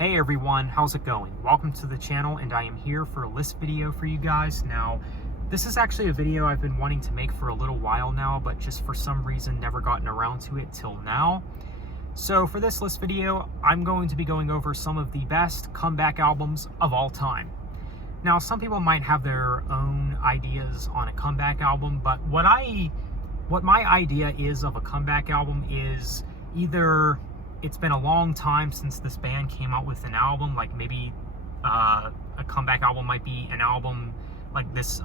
Hey everyone, how's it going? Welcome to the channel, and I am here for a list video for you guys. Now, this is actually a video I've been wanting to make for a little while now, but just for some reason never gotten around to it till now. So for this list video, I'm going to be going over some of the best comeback albums of all time. Now, some people might have their own ideas on a comeback album, but what my idea is of a comeback album is either it's been a long time since this band came out with an album, like maybe a comeback album might be an album like this.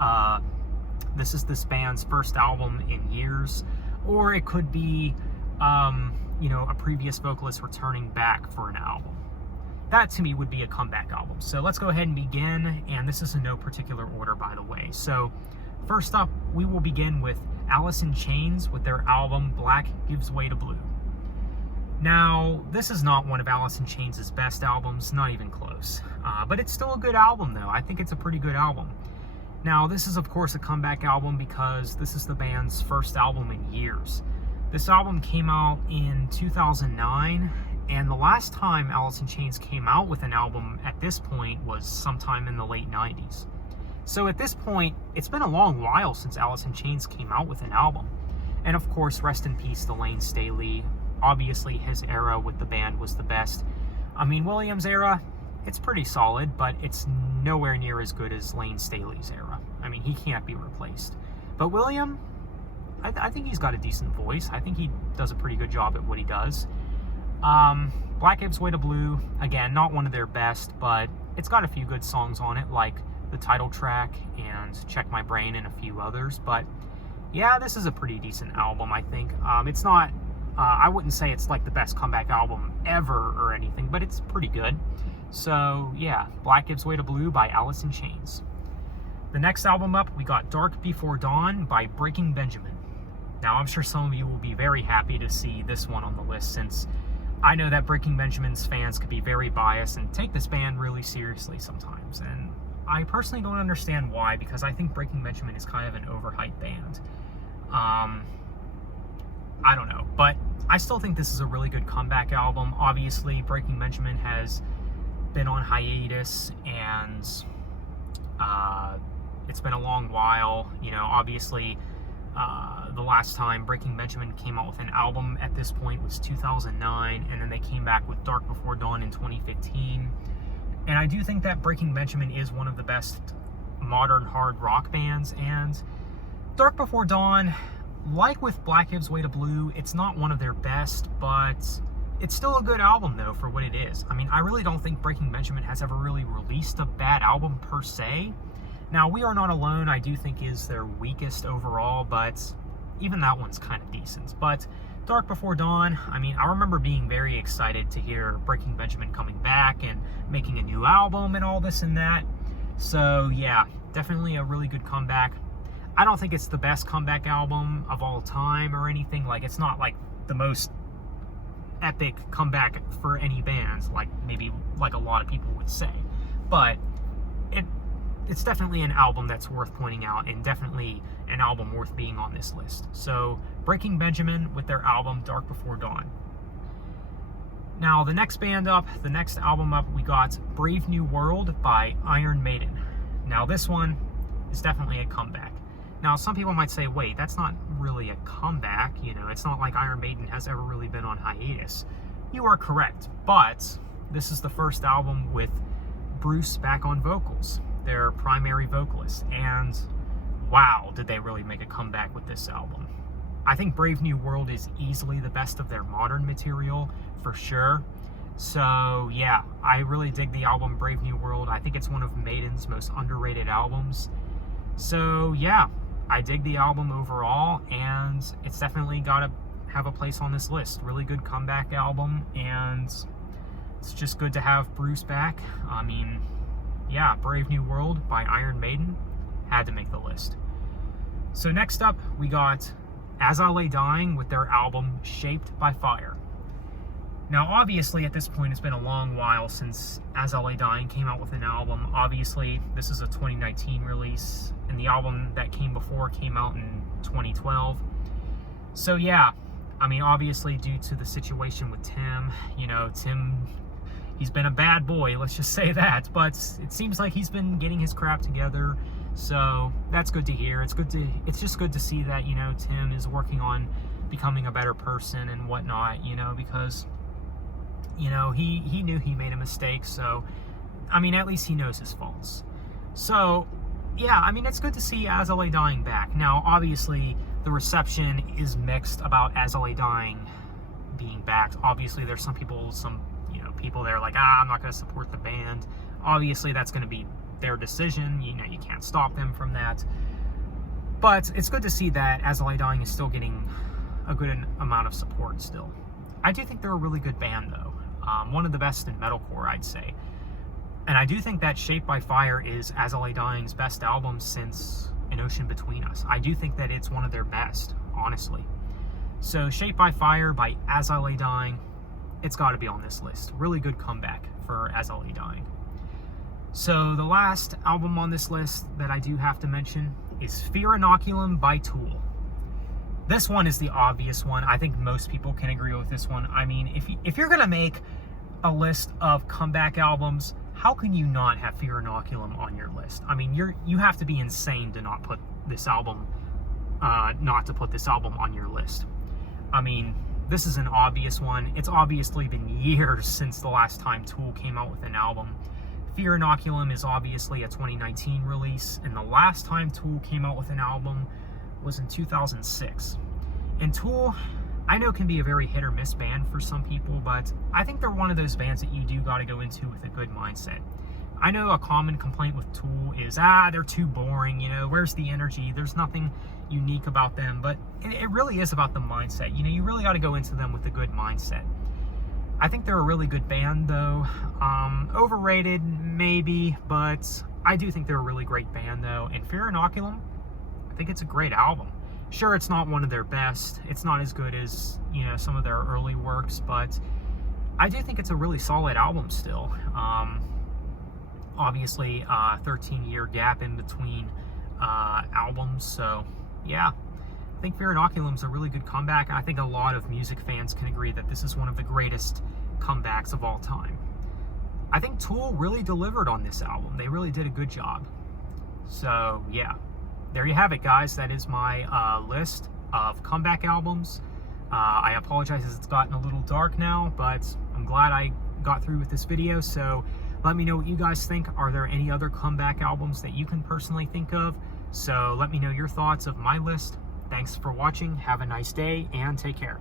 This is this band's first album in years, or it could be, a previous vocalist returning back for an album. That to me would be a comeback album. So let's go ahead and begin, and this is in no particular order, by the way. So first up, we will begin with Alice in Chains with their album Black Gives Way to Blue. Now, this is not one of Alice in Chains' best albums, not even close. But it's still a good album, though. I think it's a pretty good album. Now, this is, of course, a comeback album because this is the band's first album in years. This album came out in 2009, and the last time Alice in Chains came out with an album at this point was sometime in the late 90s. So at this point, it's been a long while since Alice in Chains came out with an album. And of course, rest in peace to Lane Staley. Obviously, his era with the band was the best. I mean, William's era, it's pretty solid, but it's nowhere near as good as Lane Staley's era. I mean, he can't be replaced. But William, I think he's got a decent voice. I think he does a pretty good job at what he does. Black Gives Way to Blue, again, not one of their best, but it's got a few good songs on it, like the title track and Check My Brain and a few others. But yeah, this is a pretty decent album, I think. It's not... I wouldn't say it's like the best comeback album ever or anything, but it's pretty good. So yeah, Black Gives Way to Blue by Alice in Chains. The next album up, we got Dark Before Dawn by Breaking Benjamin. Now, I'm sure some of you will be very happy to see this one on the list, since I know that Breaking Benjamin's fans could be very biased and take this band really seriously sometimes. And I personally don't understand why, because I think Breaking Benjamin is kind of an overhyped band. I don't know, but I still think this is a really good comeback album. Obviously, Breaking Benjamin has been on hiatus, and it's been a long while. You know, obviously, the last time Breaking Benjamin came out with an album at this point was 2009, and then they came back with Dark Before Dawn in 2015. And I do think that Breaking Benjamin is one of the best modern hard rock bands, and Dark Before Dawn, like with Black Gives Way to Blue, it's not one of their best, but it's still a good album, though, for what it is. I mean, I really don't think Breaking Benjamin has ever really released a bad album, per se. Now, We Are Not Alone, I do think is their weakest overall, but even that one's kind of decent. But Dark Before Dawn, I mean, I remember being very excited to hear Breaking Benjamin coming back and making a new album and all this and that. So, yeah, definitely a really good comeback. I don't think it's the best comeback album of all time or anything. Like, it's not like the most epic comeback for any bands, like maybe like a lot of people would say. But it's definitely an album that's worth pointing out, and definitely an album worth being on this list. So, Breaking Benjamin with their album Dark Before Dawn. Now, the next album up, we got Brave New World by Iron Maiden. Now, this one is definitely a comeback. Now, some people might say, wait, that's not really a comeback. You know, it's not like Iron Maiden has ever really been on hiatus. You are correct, but this is the first album with Bruce back on vocals, their primary vocalist, and wow, did they really make a comeback with this album. I think Brave New World is easily the best of their modern material, for sure. So, yeah, I really dig the album Brave New World. I think it's one of Maiden's most underrated albums. So, yeah, I dig the album overall, and it's definitely got to have a place on this list. Really good comeback album, and it's just good to have Bruce back. I mean, yeah, Brave New World by Iron Maiden had to make the list. So next up, we got As I Lay Dying with their album Shaped by Fire. Now, obviously, at this point, it's been a long while since As I Lay Dying came out with an album. Obviously, this is a 2019 release, and the album that came before came out in 2012. So, yeah, I mean, obviously, due to the situation with Tim, you know, Tim He's been a bad boy, let's just say that. But it seems like he's been getting his crap together. So that's good to hear. It's just good to see that, you know, Tim is working on becoming a better person and whatnot, you know, because, you know, he knew he made a mistake. So, I mean, at least he knows his faults. So, yeah, I mean, it's good to see As I Lay Dying back. Now, obviously, the reception is mixed about As I Lay Dying being back. Obviously, there's some people that are like, I'm not going to support the band. Obviously, that's going to be their decision. You know, you can't stop them from that. But it's good to see that As I Lay Dying is still getting a good amount of support still. I do think they're a really good band, though. One of the best in metalcore, I'd say. And I do think that Shaped by Fire is As I Lay Dying's best album since An Ocean Between Us. I do think that it's one of their best, honestly. So Shaped by Fire by As I Lay Dying, it's got to be on this list. Really good comeback for As I Lay Dying. So the last album on this list that I do have to mention is Fear Inoculum by Tool. This one is the obvious one. I think most people can agree with this one. I mean, if you're going to make a list of comeback albums, how can you not have Fear Inoculum on your list? I mean, you have to be insane to not put this album, not to put this album on your list. I mean, this is an obvious one. It's obviously been years since the last time Tool came out with an album. Fear Inoculum is obviously a 2019 release, and the last time Tool came out with an album was in 2006. And Tool, I know, can be a very hit or miss band for some people, but I think they're one of those bands that you do got to go into with a good mindset. I know a common complaint with Tool is, they're too boring, you know, where's the energy? There's nothing unique about them, but it really is about the mindset. You know, you really got to go into them with a good mindset. I think they're a really good band, though. Overrated, maybe, but I do think they're a really great band, though. And Fear Inoculum, I think it's a great album. Sure, it's not one of their best. It's not as good as, you know, some of their early works, but I do think it's a really solid album still. Obviously, 13-year gap in between albums, so yeah. I think Fear Inoculum's a really good comeback, and I think a lot of music fans can agree that this is one of the greatest comebacks of all time. I think Tool really delivered on this album. They really did a good job. So, yeah. There you have it, guys. That is my list of comeback albums. I apologize as it's gotten a little dark now, but I'm glad I got through with this video. So let me know what you guys think. Are there any other comeback albums that you can personally think of? So let me know your thoughts of my list. Thanks for watching. Have a nice day and take care.